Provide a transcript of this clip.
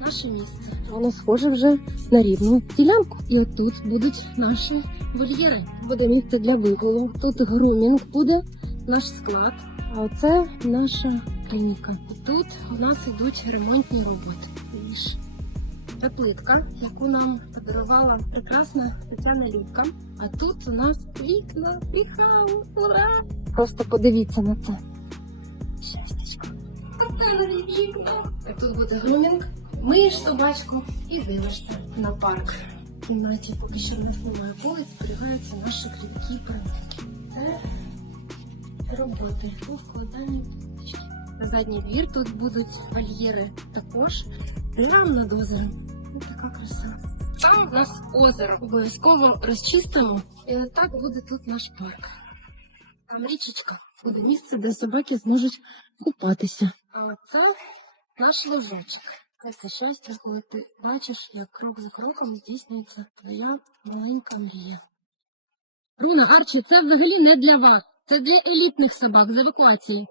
наше місце. Воно схоже вже на рівну ділянку. І отут будуть наші вольєри. Буде місце для вигулу. Тут грумінг буде, наш склад. А оце наша клініка. Тут у нас йдуть ремонтні роботи. Це плитка, яку нам подарувала прекрасна Тетяна Любка. А тут у нас вікна, піхау, ура! Просто подивіться на це. Щастячко. Картанові вікна. Тут буде грумінг. Миєш собачку і дивишся на парк. В кімнаті поки що в нас немає полиць, зберігаються наші клітки. Це роботи вкладанню птички. На задній двір тут будуть вольєри також. Прямо над озером. Ось така краса. Там в нас озеро. Обов'язково розчистимо. І отак буде тут наш парк. Там річечка. Буде місце, де собаки зможуть купатися. А це наш ложочок. Це щастя, коли ти бачиш, як крок за кроком здійснюється твоя маленька мрія. Руна, Арчі, це взагалі не для вас. Це для елітних собак з евакуації.